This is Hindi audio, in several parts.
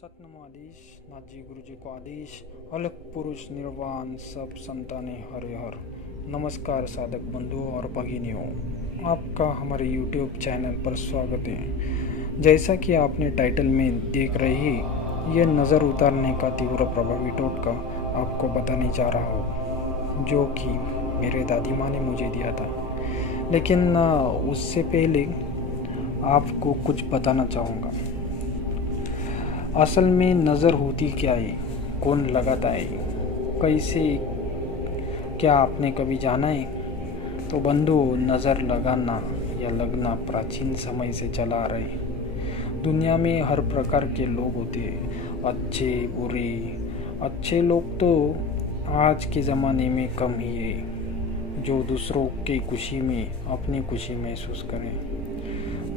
सतनाम आदेश नाथ जी गुरु जी को आदेश अलग पुरुष निर्वाण सब संताने हरे हर। नमस्कार साधक बंधुओं और भगिनियों, आपका हमारे YouTube चैनल पर स्वागत है। जैसा कि आपने टाइटल में देख रहे हैं, ये नज़र उतारने का तीव्र प्रभावी टोटका आपको बताने जा रहा हूँ, जो कि मेरे दादी माँ ने मुझे दिया था। लेकिन उससे पहले आपको कुछ बताना चाहूँगा। असल में नज़र होती क्या है, कौन लगाता है, कैसे, क्या आपने कभी जाना है? तो बंधु, नज़र लगाना या लगना प्राचीन समय से चला आ रहे हैं। दुनिया में हर प्रकार के लोग होते हैं, अच्छे बुरे। अच्छे लोग तो आज के ज़माने में कम ही है, जो दूसरों की खुशी में अपनी खुशी महसूस करें,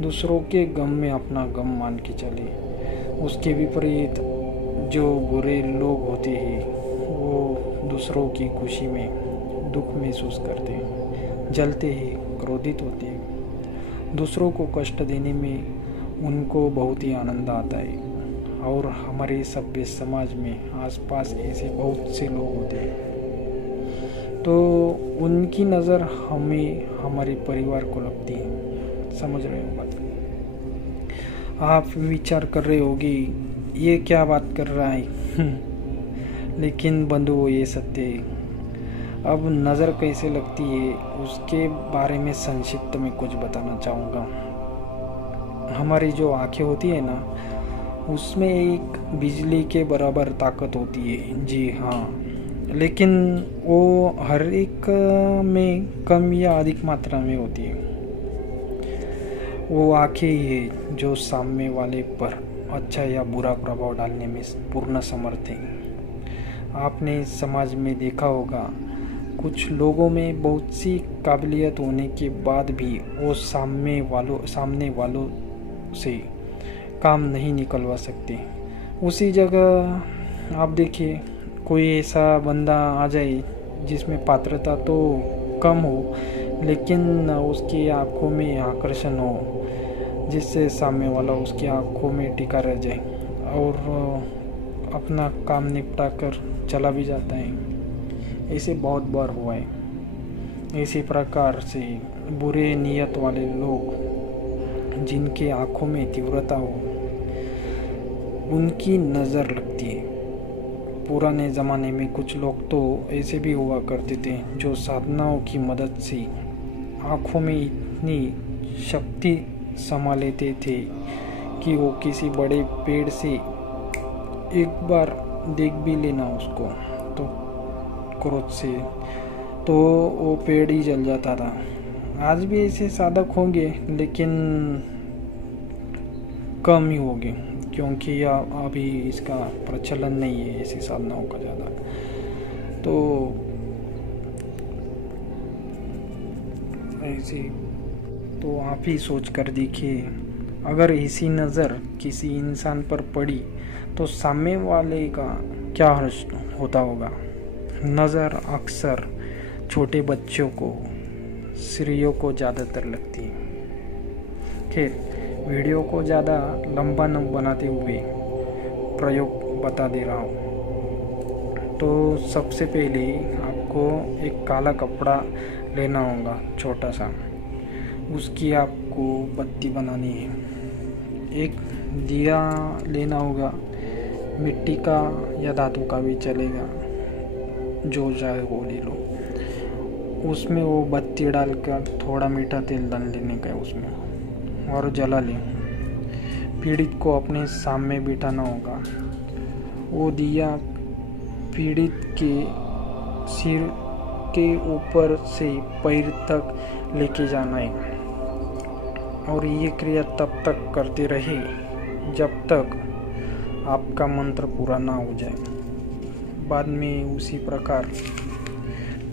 दूसरों के गम में अपना गम मान के चले। उसके विपरीत जो बुरे लोग होते हैं, वो दूसरों की खुशी में दुख महसूस करते हैं, जलते हैं, क्रोधित होते हैं। दूसरों को कष्ट देने में उनको बहुत ही आनंद आता है। और हमारे सभ्य समाज में आसपास ऐसे बहुत से लोग होते हैं, तो उनकी नज़र हमें, हमारे परिवार को लगती है। समझ रहे हो बात? आप विचार कर रहे होगे ये क्या बात कर रहा है। लेकिन बंधुओं, ये सत्य है। अब नज़र कैसे लगती है उसके बारे में संक्षिप्त में कुछ बताना चाहूँगा। हमारी जो आँखें होती है ना, उसमें एक बिजली के बराबर ताकत होती है। जी हाँ, लेकिन वो हर एक में कम या अधिक मात्रा में होती है। वो आँखें ही है जो सामने वाले पर अच्छा या बुरा प्रभाव डालने में पूर्ण समर्थ है। आपने समाज में देखा होगा, कुछ लोगों में बहुत सी काबिलियत होने के बाद भी वो सामने वालों से काम नहीं निकलवा सकते। उसी जगह आप देखिए, कोई ऐसा बंदा आ जाए जिसमें पात्रता तो कम हो, लेकिन उसकी आंखों में आकर्षण हो, जिससे सामने वाला उसकी आंखों में टिका रह जाए और अपना काम निपटा कर चला भी जाता है। ऐसे बहुत बार हुआ है। इसी प्रकार से बुरे नियत वाले लोग, जिनके आंखों में तीव्रता हो, उनकी नज़र लगती है। पुराने ज़माने में कुछ लोग तो ऐसे भी हुआ करते थे, जो साधनाओं की मदद से आँखों में इतनी शक्ति समा लेते थे कि वो किसी बड़े पेड़ से एक बार देख भी लेना उसको तो क्रोध से, तो वो पेड़ ही जल जाता था। आज भी ऐसे साधक होंगे, लेकिन कम ही होंगे, क्योंकि अभी इसका प्रचलन नहीं है ऐसी साधनाओं का ज़्यादा। तो ऐसे तो आप ही सोच कर देखिए, अगर ऐसी नज़र किसी इंसान पर पड़ी तो सामने वाले का क्या हर्ष होता होगा। नज़र अक्सर छोटे बच्चों को, स्त्रियों को ज़्यादातर लगती है। खैर, वीडियो को ज़्यादा लंबा न बनाते हुए प्रयोग बता दे रहा हूँ। तो सबसे पहले आपको एक काला कपड़ा लेना होगा, छोटा सा। उसकी आपको बत्ती बनानी है। एक दिया लेना होगा, मिट्टी का या धातु का भी चलेगा, जो चाहे वो ले लो। उसमें वो बत्ती डालकर थोड़ा मीठा तेल डाल लेने का है उसमें, और जला लें। पीड़ित को अपने सामने बिठाना होगा। वो दिया पीड़ित के सिर के ऊपर से पैर तक लेके जाना है, और ये क्रिया तब तक करते रहे जब तक आपका मंत्र पूरा ना हो जाए। बाद में उसी प्रकार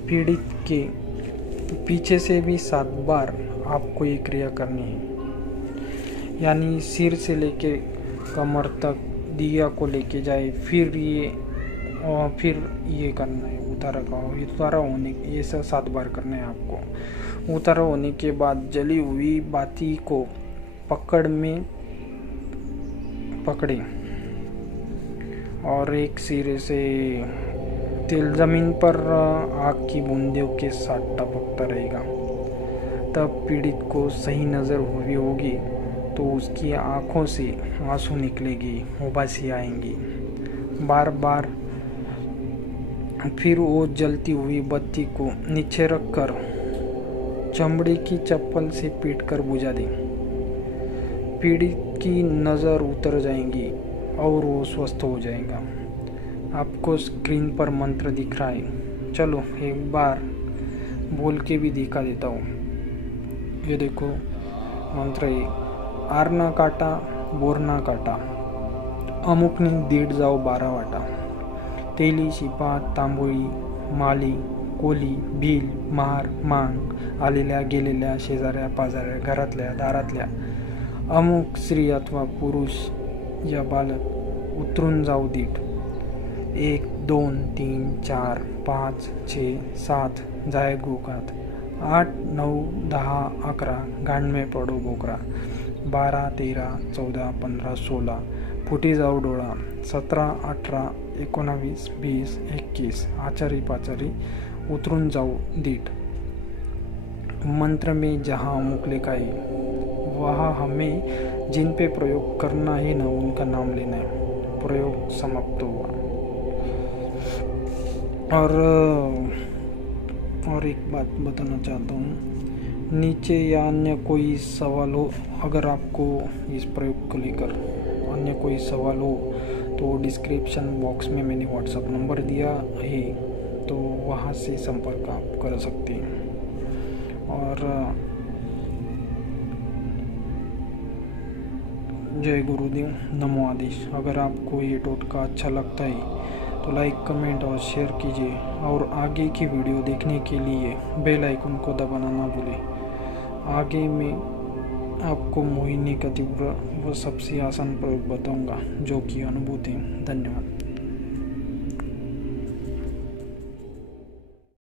पीड़ित के पीछे से भी 7 बार आपको ये क्रिया करनी है। यानी सिर से लेके कमर तक दिया को लेके जाए, फिर ये करना है। उतारा होने ये सब 7 बार करना है आपको। उतारा होने के बाद जली हुई बाती को पकड़े और एक सिरे से तेल जमीन पर आग की बूंदों के साथ टपकता रहेगा। तब पीड़ित को सही नज़र हुई होगी तो उसकी आंखों से आंसू निकलेगी, उबासी आएंगी। बार बार फिर वो जलती हुई बत्ती को नीचे रखकर चमड़े की चप्पल से पीटकर बुझा दे। पीड़ित की नज़र उतर जाएगी और वो स्वस्थ हो जाएगा। आपको स्क्रीन पर मंत्र दिख रहा है, चलो एक बार बोल के भी दिखा देता हूँ। ये देखो मंत्र है, आर ना काटा बोर ना काटा, अमुकनी दीड जाओ 12 वाटा, तेली शिपा तांबोळी माली कोली भील महार मांग आलेल्या गेलेल्या शेजाऱ्या पाजाऱ्या घरातल्या दारातल्या अमुक स्त्री अथवा पुरुष या बालक उतरून जाऊ दीट। 1 2 3 4 5 6 7 जाय गोकात, 8 9 10 11 गांड में पडो बोकरा, 12 13 14 15 16 फुटी जाऊ डोळा, 17 18 19 20 21 आचारी पाचारी उतरून जाओ दीट। मंत्र में जहाँ अमुक लिखा है वहाँ हमें जिन पे प्रयोग करना है ना उनका नाम लेना है। प्रयोग समाप्त हुआ। और एक बात बताना चाहता हूँ, नीचे या अन्य कोई सवाल हो, अगर आपको इस प्रयोग को लेकर अन्य कोई सवाल हो तो डिस्क्रिप्शन बॉक्स में मैंने व्हाट्सएप नंबर दिया है, तो वहाँ से संपर्क आप कर सकते हैं। और जय गुरुदेव, नमो आदेश। अगर आपको ये टोटका अच्छा लगता है तो लाइक कमेंट और शेयर कीजिए, और आगे की वीडियो देखने के लिए बेल आइकन को दबाना ना भूलें। आगे मैं आपको मोहिनी का तीव्र व सबसे आसान प्रयोग बताऊंगा, जो कि अनुभूति। धन्यवाद।